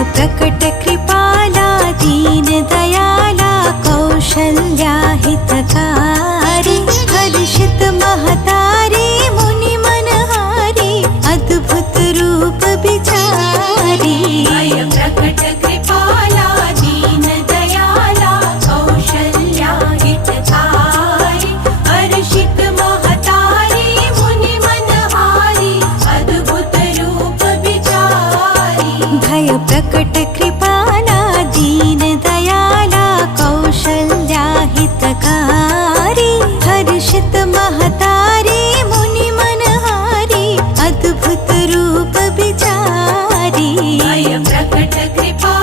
प्रकट कृपाला दीन दयाला कौशल्या हितकारी हर्षित महतारी मुनि मनहारी अद्भुत रूप बिचारी प्रकट कृपाला दीन दयाला कौशल्या हितकारी हर्षित महतारी मुनि मनहारी अद्भुत रूप बिचारी भय प्रकट कृपाला दीन दयाला कौशल्या हितकारी हर्षित महतारी मुनि मनहारी अद्भुत रूप बिचारी प्रकट कृपा